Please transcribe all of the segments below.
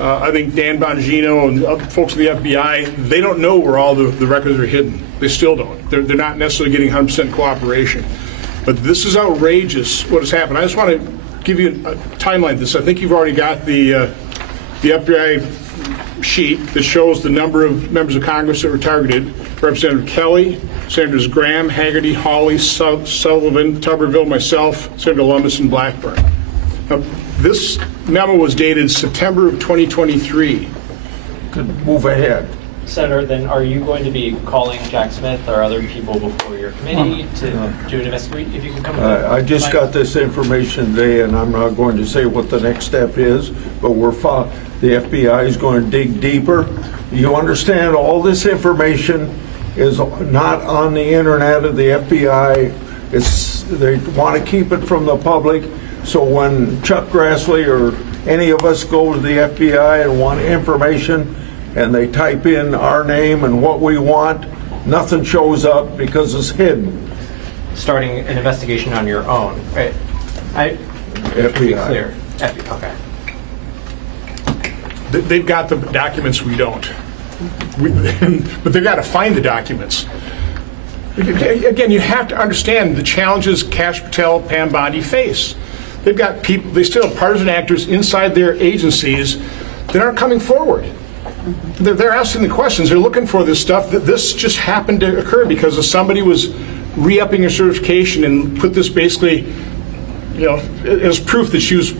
I think Dan Bongino and other folks in the FBI, they don't know where all the records are hidden. They still don't. They're not necessarily getting 100% cooperation. But this is outrageous what has happened. I just want to give you a timeline of this. I think you've already got the FBI sheet that shows the number of members of Congress that were targeted. Representative Kelly, Senators Graham, Hagerty, Hawley, Sullivan, Tuberville, myself, Senator Lummis, and Blackburn. Now, this memo was dated September of 2023. Could move ahead. Senator, then are you going to be calling Jack Smith or other people before your committee to do an investigation? If you can come. I just got this information today, and I'm not going to say what the next step is, but the FBI is going to dig deeper. You understand, all this information is not on the internet of the FBI. They want to keep it from the public. So when Chuck Grassley or any of us go to the FBI and want information, and they type in our name and what we want, nothing shows up because it's hidden. Starting an investigation on your own, right? FBI. To be clear. Okay. They've got the documents, we don't. But they've got to find the documents. Again, you have to understand the challenges Kash Patel, Pam Bondi face. They've got people, they still have partisan actors inside their agencies that aren't coming forward. They're asking the questions. They're looking for this stuff. This just happened to occur because somebody was re-upping her certification and put this basically, as proof that she was,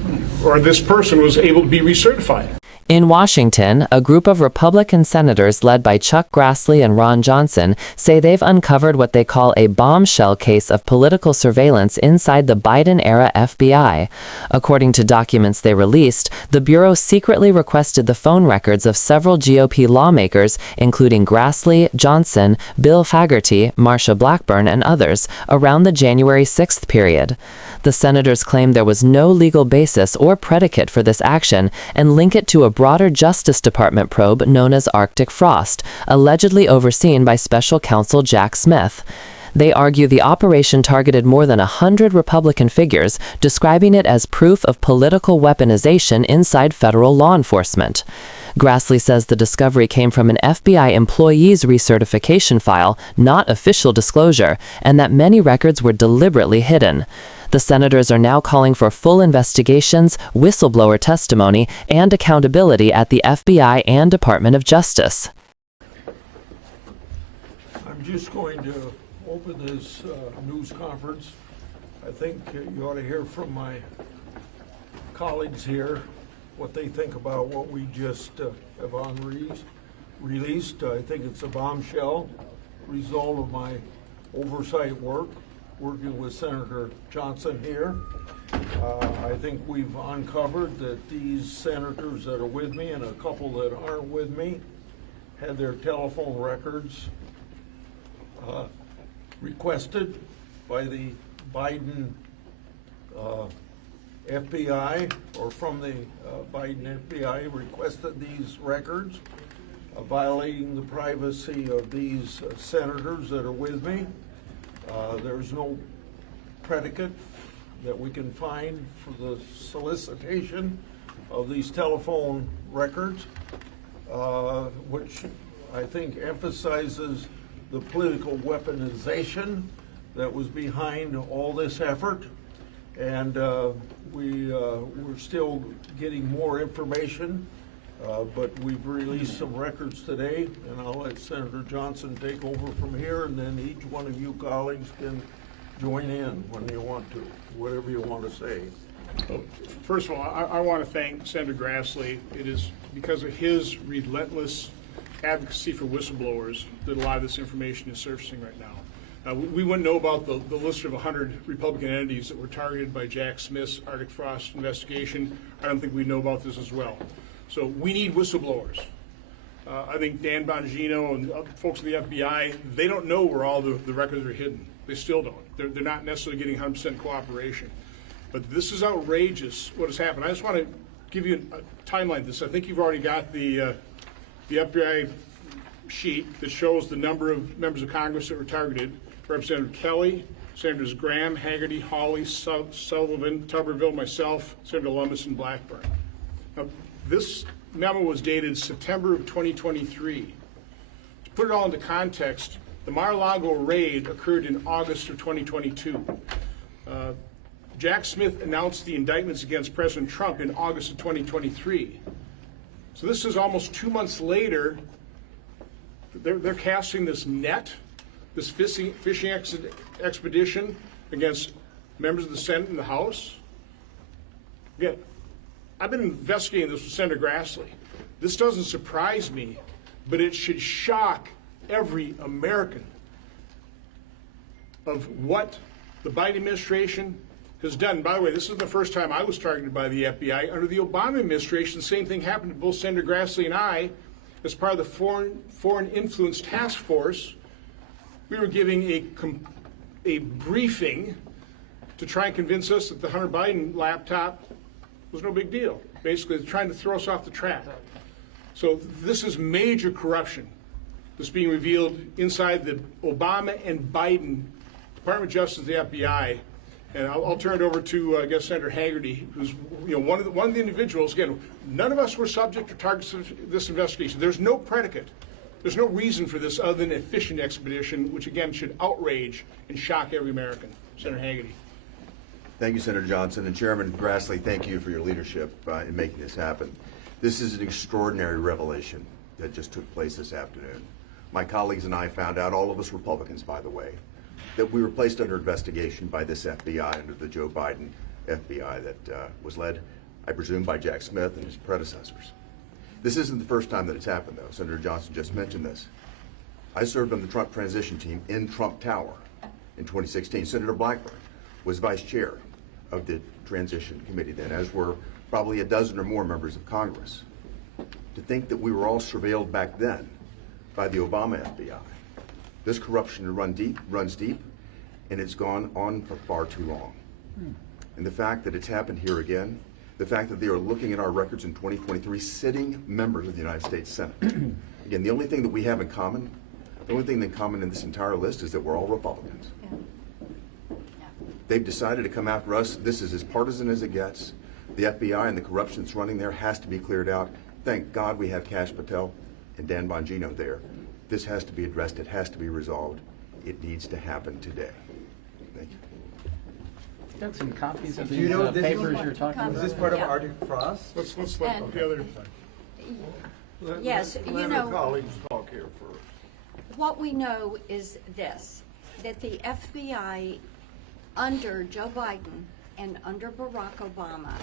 or this person was able to be recertified. In Washington, a group of Republican senators led by Chuck Grassley and Ron Johnson say they've uncovered what they call a bombshell case of political surveillance inside the Biden-era FBI. According to documents they released, the Bureau secretly requested the phone records of several GOP lawmakers, including Grassley, Johnson, Bill Hagerty, Marsha Blackburn, and others, around the January 6th period. The senators claim there was no legal basis or predicate for this action and link it to a broader Justice Department probe known as Arctic Frost, allegedly overseen by Special Counsel Jack Smith. They argue the operation targeted more than 100 Republican figures, describing it as proof of political weaponization inside federal law enforcement. Grassley says the discovery came from an FBI employee's recertification file, not official disclosure, and that many records were deliberately hidden. The senators are now calling for full investigations, whistleblower testimony, and accountability at the FBI and Department of Justice. I'm just going to open this news conference. I think you ought to hear from my colleagues here what they think about what we just have released. I think it's a bombshell result of my oversight work, working with Senator Johnson here. I think we've uncovered that these senators that are with me and a couple that aren't with me had their telephone records requested by the Biden FBI, or from the Biden FBI, requested these records, violating the privacy of these senators that are with me. There's no predicate that we can find for the solicitation of these telephone records, which I think emphasizes the political weaponization that was behind all this effort. And we're still getting more information, but we've released some records today, and I'll let Senator Johnson take over from here, and then each one of you colleagues can join in when you want to, whatever you want to say. Well, first of all, I want to thank Senator Grassley. It is because of his relentless advocacy for whistleblowers that a lot of this information is surfacing right now. We wouldn't know about the list of 100 Republican entities that were targeted by Jack Smith's Arctic Frost investigation. I don't think we'd know about this as well. So we need whistleblowers. I think Dan Bongino and other folks in the FBI, they don't know where all the records are hidden. They still don't. They're not necessarily getting 100% cooperation. But this is outrageous what has happened. I just want to give you a timeline of this. I think you've already got the FBI sheet that shows the number of members of Congress that were targeted. Representative Kelly, Senators Graham, Hagerty, Hawley, Sullivan, Tuberville, myself, Senator Lummis, and Blackburn. Now, this memo was dated September of 2023. To put it all into context, the Mar-a-Lago raid occurred in August of 2022. Jack Smith announced the indictments against President Trump in August of 2023. So this is almost 2 months later. They're casting this net, this fishing expedition against members of the Senate and the House. Again, I've been investigating this with Senator Grassley. This doesn't surprise me, but it should shock every American of what the Biden administration has done. By the way, this isn't the first time I was targeted by the FBI. Under the Obama administration, the same thing happened to both Senator Grassley and I. As part of the Foreign Influence Task Force, we were giving a briefing to try and convince us that the Hunter Biden laptop was no big deal. Basically, they're trying to throw us off the track. So this is major corruption that's being revealed inside the Obama and Biden Department of Justice, the FBI. And I'll turn it over to, I guess, Senator Hagerty, who's one of the individuals. Again, none of us were subject or targets of this investigation. There's no predicate. There's no reason for this other than a fishing expedition, which again should outrage and shock every American. Senator Hagerty. Thank you, Senator Johnson. And Chairman Grassley, thank you for your leadership in making this happen. This is an extraordinary revelation that just took place this afternoon. My colleagues and I found out, all of us Republicans, by the way, that we were placed under investigation by this FBI, under the Joe Biden FBI that was led, I presume, by Jack Smith and his predecessors. This isn't the first time that it's happened, though. Senator Johnson just mentioned this. I served on the Trump transition team in Trump Tower in 2016. Senator Blackburn was vice chair of the transition committee then, as were probably a dozen or more members of Congress. To think that we were all surveilled back then by the Obama FBI. This corruption runs deep, and it's gone on for far too long. And the fact that it's happened here again, the fact that they are looking at our records in 2023, sitting members of the United States Senate. Again, the only thing that we have in common, the only thing in common in this entire list is that we're all Republicans. They've decided to come after us. This is as partisan as it gets. The FBI and the corruption that's running there has to be cleared out. Thank God we have Kash Patel and Dan Bongino there. This has to be addressed. It has to be resolved. It needs to happen today. Thank you. Got some copies of Do you these know this papers you're talking Is about? this part of Arctic Frost? Let's let And- the other. Yes, you Let know- our colleagues talk here first. What we know is this, that the FBI under Joe Biden and under Barack Obama,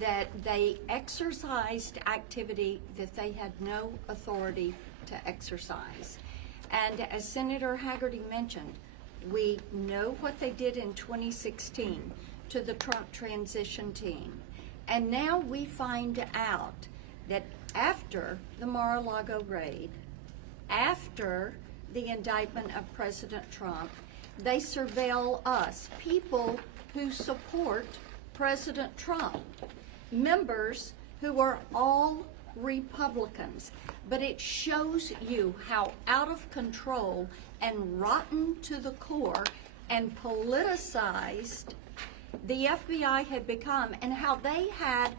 that they exercised activity that they had no authority to exercise. And as Senator Hagerty mentioned, we know what they did in 2016 to the Trump transition team. And now we find out that after the Mar-a-Lago raid, after the indictment of President Trump, they surveil us, people who support President Trump, members who are all Republicans. But it shows you how out of control and rotten to the core and politicized the FBI had become, and how they had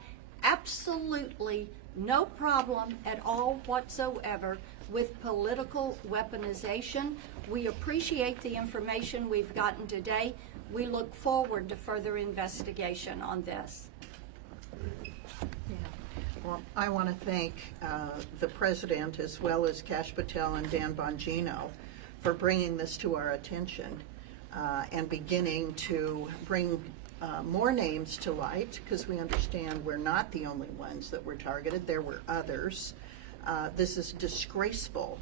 absolutely no problem at all whatsoever with political weaponization. We appreciate the information we've gotten today. We look forward to further investigation on this. Well, I want to thank the President, as well as Kash Patel and Dan Bongino, for bringing this to our attention and beginning to bring more names to light, because we understand we're not the only ones that were targeted. There were others. This is disgraceful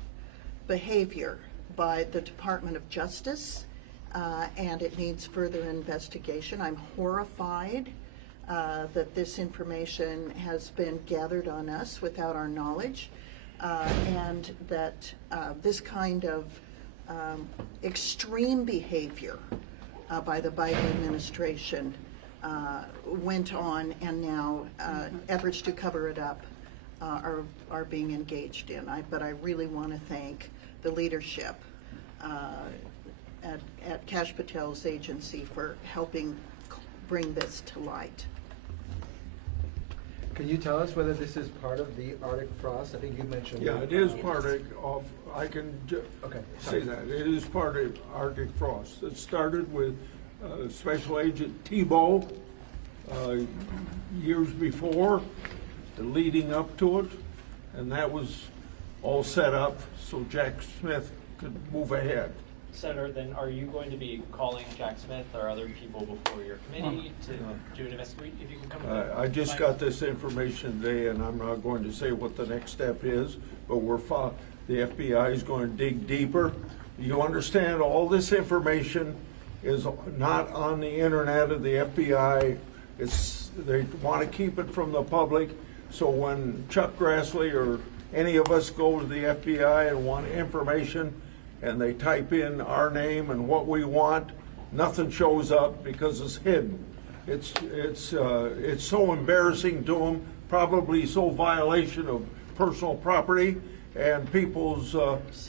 behavior by the Department of Justice, and it needs further investigation. I'm horrified that this information has been gathered on us without our knowledge, and that this kind of extreme behavior by the Biden administration went on, and now efforts to cover it up are being engaged in. But I really want to thank the leadership at Kash Patel's agency for helping bring this to light. Can you tell us whether this is part of the Arctic frost? I think you mentioned. Yeah, it is part of, I can Okay. say that, it is part of Arctic frost. It started with Special Agent Tebow years before, leading up to it, and that was all set up so Jack Smith could move ahead. Senator, then are you going to be calling Jack Smith or other people before your committee to do an investigation? If you can come. to the I just mic. got this information today, and I'm not going to say what the next step is, but the FBI is going to dig deeper. You understand, all this information is not on the internet of the FBI. They want to keep it from the public, so when Chuck Grassley or any of us go to the FBI and want information, and they type in our name and what we want, nothing shows up because it's hidden. It's so embarrassing to them, probably so violation of personal property and people's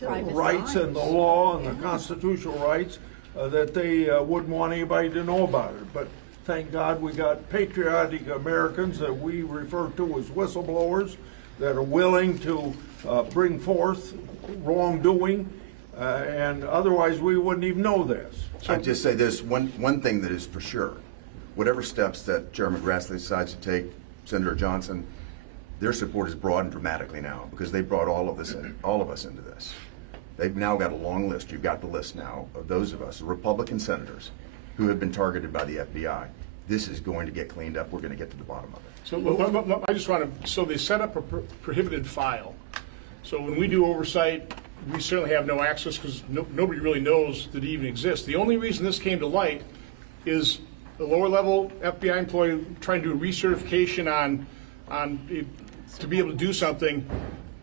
Private rights and the rights. law and the constitutional rights that they wouldn't want anybody to know about it. But thank God we got patriotic Americans that we refer to as whistleblowers that are willing to bring forth wrongdoing, and otherwise we wouldn't even know this. I'd just say this, one thing that is for sure, whatever steps that Chairman Grassley decides to take, Senator Johnson, their support is broadened dramatically now because they brought all of us into this. They've now got a long list, you've got the list now, of those of us, the Republican senators, who have been targeted by the FBI. This is going to get cleaned up, we're going to get to the bottom of it. So I just want to, so they set up a prohibited file. So when we do oversight, we certainly have no access because nobody really knows that it even exists. The only reason this came to light is a lower level FBI employee trying to do a recertification to be able to do something,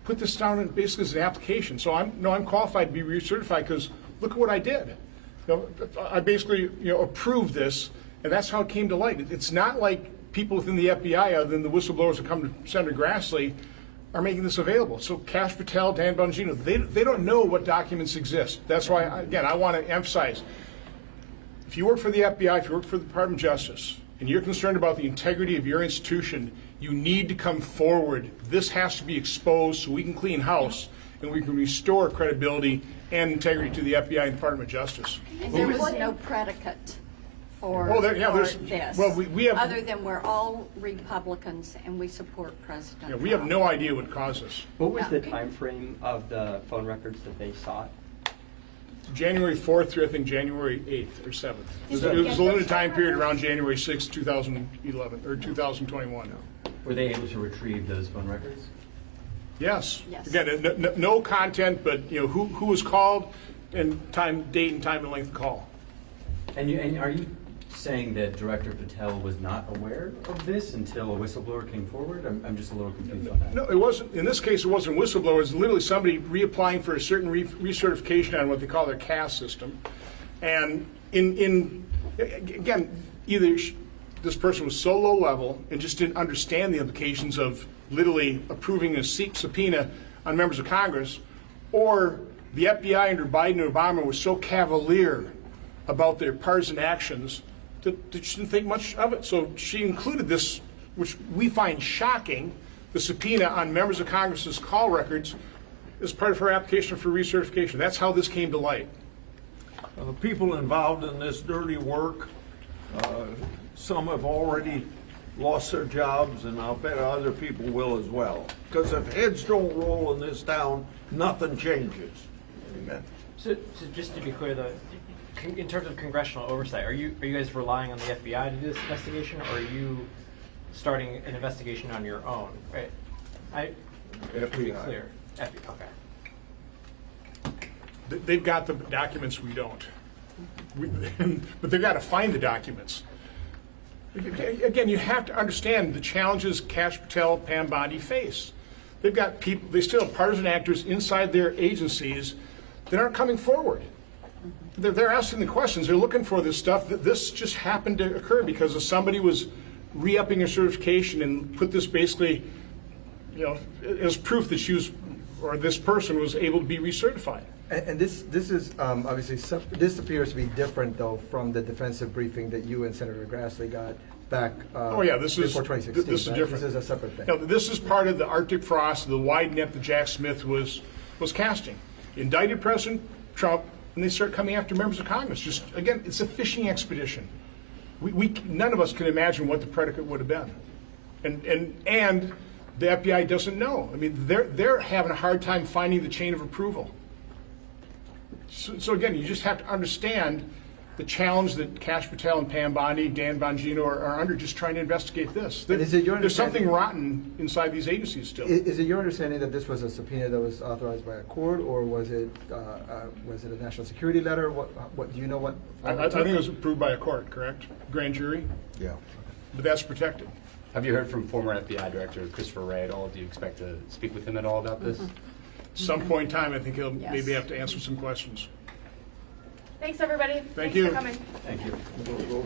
put this down basically as an application. So I'm qualified to be recertified because look at what I did. I basically approved this, and that's how it came to light. It's not like people within the FBI, other than the whistleblowers that come to Senator Grassley, are making this available. So Kash Patel, Dan Bongino, they don't know what documents exist. That's why, again, I want to emphasize, if you work for the FBI, if you work for the Department of Justice, and you're concerned about the integrity of your institution, you need to come forward. This has to be exposed so we can clean house and we can restore credibility and integrity to the FBI and Department of Justice. And there was no predicate for, Oh, there's this. well, we have Other than we're all Republicans and we support President we have Trump. no idea what caused this. What was the Okay. time frame of the phone records that they sought? January 4th through I think January 8th or 7th. It was Did you get a limited those time period records? around January 6th, 2011 or 2021. Were they able to retrieve those phone records? Yes. Yes. Again, no content, but who was called and date and time and length of call. And are you saying that Director Patel was not aware of this until a whistleblower came forward? I'm just a little confused on that. No, it wasn't. In this case, it wasn't whistleblowers. It was literally somebody reapplying for a certain recertification on what they call their CAS system. And again, either this person was so low level and just didn't understand the implications of literally approving a subpoena on members of Congress, or the FBI under Biden and Obama was so cavalier about their partisan actions that she didn't think much of it. So she included this, which we find shocking, the subpoena on members of Congress's call records as part of her application for recertification. That's how this came to light. People involved in this dirty work, some have already lost their jobs, and I'll bet other people will as well. Because if heads don't roll in this town, nothing changes. Amen. So just to be clear, though, in terms of congressional oversight, are you guys relying on the FBI to do this investigation, or are you starting an investigation on your own? Right? To be FBI. clear, okay. They've got the documents, we don't. But they've got to find the documents. Again, you have to understand the challenges Kash Patel, Pam Bondi face. They've got people, they still have partisan actors inside their agencies that aren't coming forward. They're asking the questions, they're looking for this stuff. This just happened to occur because somebody was re-upping her certification and put this basically, as proof that she was, or this person was able to be recertified. And this is obviously, this appears to be different though from the defensive briefing that you and Senator Grassley got back. Oh, yeah, this is, before 2016. this is right? different. This is a separate thing. No, this is part of the Arctic frost, the wide net that Jack Smith was casting. Indicted President Trump, and they start coming after members of Congress. Just, again, it's a fishing expedition. None of us can imagine what the predicate would have been. And the FBI doesn't know. I mean, they're having a hard time finding the chain of approval. So again, you just have to understand the challenge that Kash Patel and Pam Bondi, Dan Bongino are under just trying to investigate this. And is it your There's something understanding- rotten inside these agencies still. Is it your understanding that this was a subpoena that was authorized by a court, or was it a national security letter? What do you know? What? I think it was approved by a court, correct? Grand jury? Yeah. But that's protected. Have you heard from former FBI Director Christopher Wray at all? Do you expect to speak with him at all about this? At some point in time, I think he'll Yes. maybe have to answer some questions. Thanks, everybody. Thank Thanks you. for coming. Thank you.